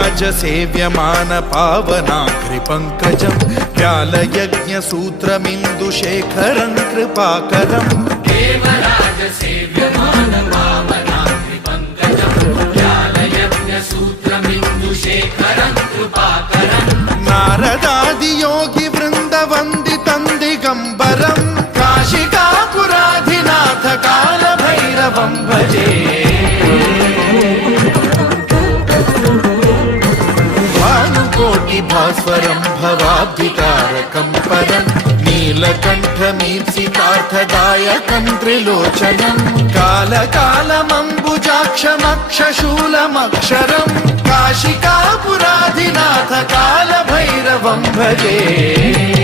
देवराजसेव्यमान पावनाग्रिपङ्कजं व्यालयज्ञसूत्रमिन्दुशेखरं कृपाकरं देवराजसेव्यमान पावनाग्रिपङ्कजं व्यालयज्ञसूत्रमिन्दुशेखरं कृपाकरं नारदादियोगिवृन्दवन्दितं दिगम्बरं काशिकापुराधिनाथ कालभैरवं भजे भास्वरं भवाब्धितारकं परं नीलकण्ठमीप्सितार्थदायकं त्रिलोचनं कालकालमम्बुजाक्षमक्षशूलमक्षरं काशिकापुराधिनाथ कालभैरवं भजे।